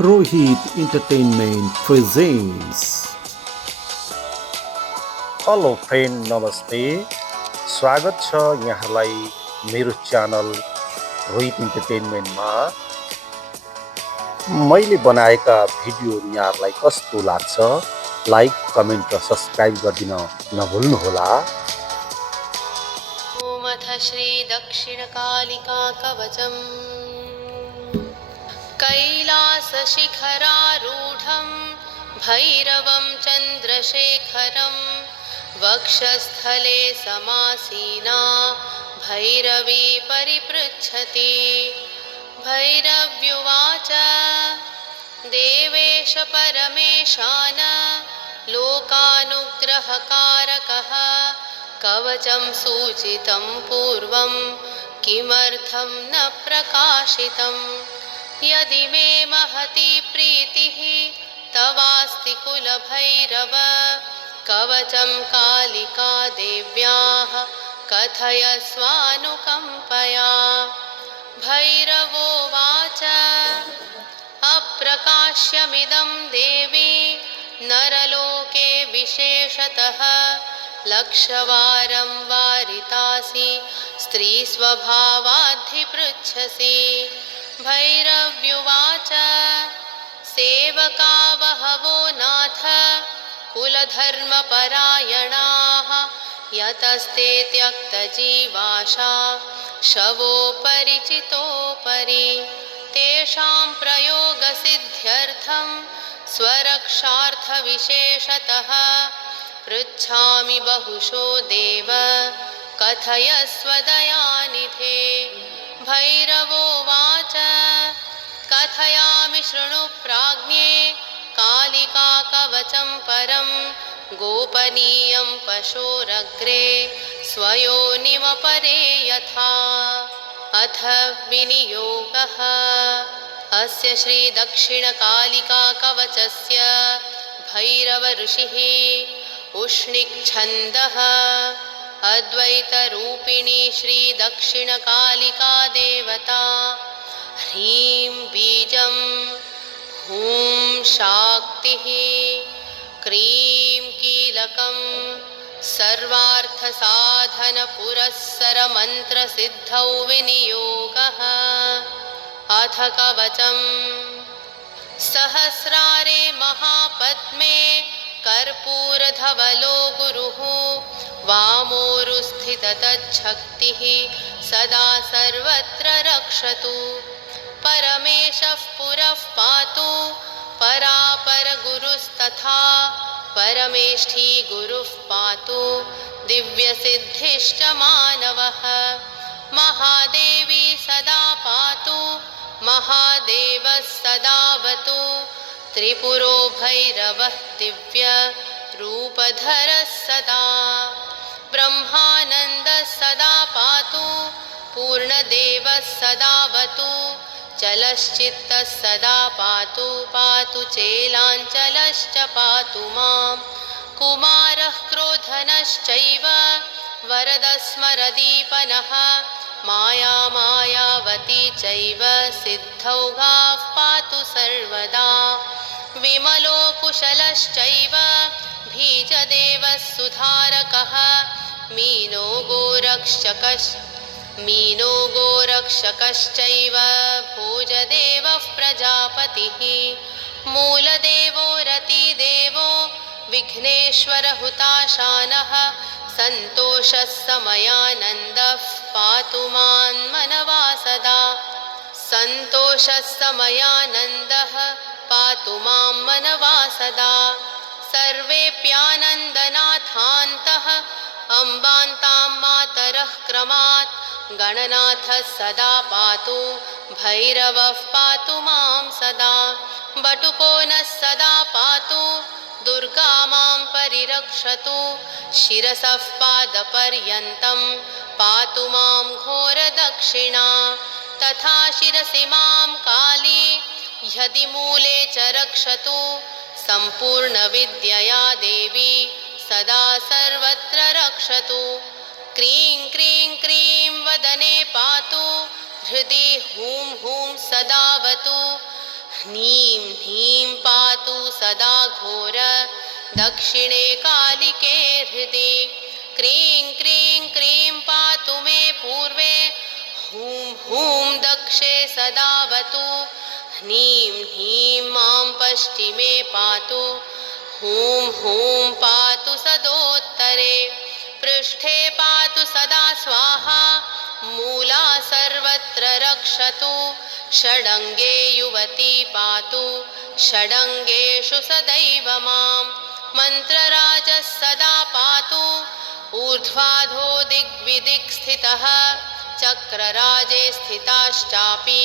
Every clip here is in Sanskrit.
रोहित इन्टरटेनमेन्ट प्रेजेन्ट्स। हेलो फ्रेन्ड, नमस्ते। स्वागत छ यहाँलाई मेरो च्यानल रोहित इन्टरटेनमेन्टमा। मैले बनाएका भिडियोहरू यहाँहरूलाई कस्तो लाग्छ, लाइक, कमेन्ट र सब्सक्राइब गरिदिन नभुल्नुहोला। ओमथ श्रीदक्षिणकालिका कवचम् कैलासशिखरारूढं भैरवं चन्द्रशेखरं वक्षस्थले समासीना भैरवी परिपृच्छति। भैरव्युवाच देवेश परमेशान लोकानुग्रहकारकः कवचं सूचितं पूर्वं किमर्थं न प्रकाशितम्। यदि मे महती प्रीतिः तवास्ति कुलभैरव कवचं कालिका देव्याः कथयस्वानुकम्पया। भैरवोवाच अप्रकाश्यमिदं देवी नरलोके विशेषतः लक्षवारं वारितासि स्त्रीस्वभावाद्धि भैरव्युवाच सेवका बहवो नाथ कुलधर्मपरायणाः यतस्ते त्यक्तजीवाशा शवोपरिचितोपरि तेषां प्रयोगसिद्ध्यर्थं स्वरक्षार्थविशेषतः पृच्छामि बहुशो देव कथयस्वदयानिधे। भैरवोवाच कथयामि शृणु प्राज्ञे कालिका कवचं परं गोपनीयं पशोरग्रे स्वयोनिमपरे यथा। अथ विनियोगः अस्य श्रीदक्षिणकालिका कवचस्य भैरवऋषिः उष्णिक्छन्दः अद्वैतरूपिणी श्रीदक्षिणकालिका देवता। ह्रीं बीजं हूं शाक्तिः क्रीं कीलकं सर्वार्थसाधनपुरस्सरमन्त्रसिद्धौ विनियोगः। अथ कवचम् सहस्रारे महापद्मे कर्पूरधवलो गुरुः वामोरुस्थिततच्छक्तिः सदा सर्वत्र रक्षतु। परमेशः पुरः पातु परापरगुरुस्तथा परमेष्ठी गुरुः पातु दिव्यसिद्धिश्च मानवः। महादेवी सदा पातु महादेवः सदावतु त्रिपुरो भैरवः दिव्य रूपधरः सदा। ब्रह्मानन्दः सदा पातु पूर्णदेवः सदावतु चलश्चित्तः सदा पातु पातु चेलाञ्चलश्च पातु मां। कुमारः क्रोधनश्चैव वरदः स्मरदीपनः माया मायावती चैव सिद्धौघाः पातु सर्वदा। विमलो कुशलश्चैव बीजदेवः सुधारकः मीनो गोरक्षकश्चैव भोजदेवः प्रजापतिः। मूलदेवो रतिदेवो विघ्नेश्वरहुताशानः सन्तोषः समयानन्दः पातु मान्मनवा सदा। सन्तोषः समयानन्दः पातु मां मनवा सदा। सर्वेऽप्यानन्दनाथान्तः अम्बान्तां मातरः क्रमात् गणनाथः सदा पातु भैरवः पातु मां सदा। बटुको नः सदा पातु दुर्गा मां परिरक्षतु शिरसः पादपर्यन्तं पातु मां घोरदक्षिणा। तथा शिरसि मां काली यदि मूले च रक्षतु सम्पूर्णविद्यया देवी सदा सर्वत्र रक्षतु। क्रीं क्रीं क्रीं वदने पातु हृदि हूं हूं सदावतु ह्नीं ह्नीं पातु सदा घोर दक्षिणे कालिके हृदि क्रीं क्रीं क्रीं पातु मे पूर्वे हूं हूं दक्षे सदावतु ह्नीं ह्नीं मां पश्चिमे पातु हूं हूं पातु सदोत्तरे पृष्ठे पातु सदा स्वाहा मूला सर्वत्र रक्षतु षडङ्गे युवती पातु षडङ्गेषु सदैव मां मन्त्रराजः सदा पातु ऊर्ध्वाधो दिग्विदिक् स्थितः चक्रराजे स्थिताश्चापि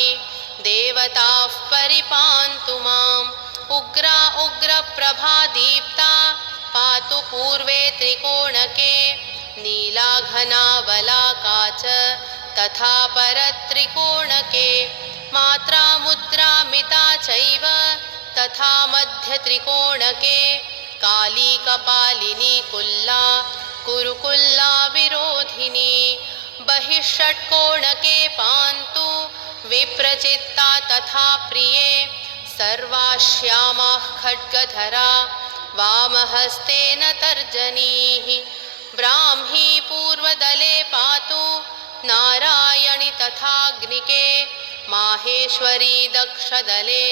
देवताः परिपान्तु माम् उग्रा उग्रप्रभा दीप्ता पातु पूर्वे त्रिकोणके नीलाघनावलाका च तथा परत्रिकोणके मात्रा मुद्रा मिता चैव तथा मध्यत्रिकोणके काली कपालिनी कुल्ला कुरुकुल्ला विरोधिनी बहिः षट्कोणके पान्तु विप्रचित्ता तथा प्रिये सर्वाश्यामाः खड्गधरा वामहस्तेन तर्जनीः ब्राह्मी पूर्वदले पातु नारायणि तथाग्निके माहेश्वरी दक्षदले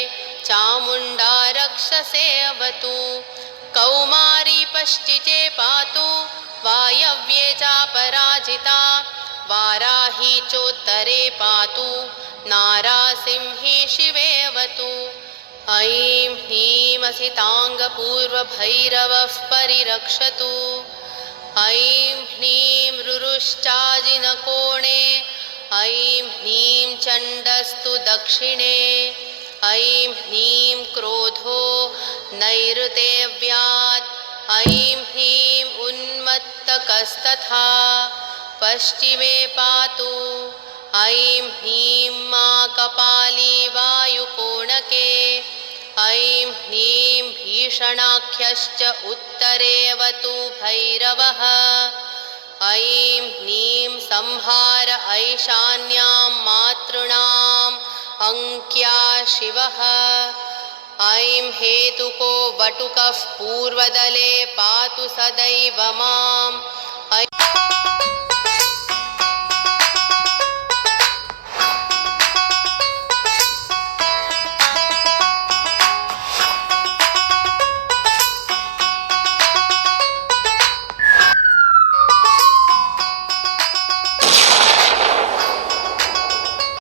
चामुण्डा रक्षसे अवतु कौमारी पश्चिचे पातु वायव्ये चापराजिता वाराही चोत्तरे पातु नारासिंही शिवेऽवतु ऐं ह्रीं असिताङ्गपूर्वभैरवः परिरक्षतु ऐं ह्रीं रुरुश्चाजिनकोणे ऐं ह्रीं चण्डस्तु दक्षिणे ऐं ह्रीं क्रोधो नैऋतेव्यात् ऐं ह्रीं उन्मत्तकस्तथा पश्चिमे पातु ऐं ह्रीं मा कपाली वायुकोणके ऐं ह्रीं भीषणाख्यश्च उत्तरेऽवतु भैरवः ऐं ह्रीं संहार ऐशान्यां मातॄणाम् अङ्क्या शिवः ऐं हेतुको वटुकः पूर्वदले पातु सदैव माम्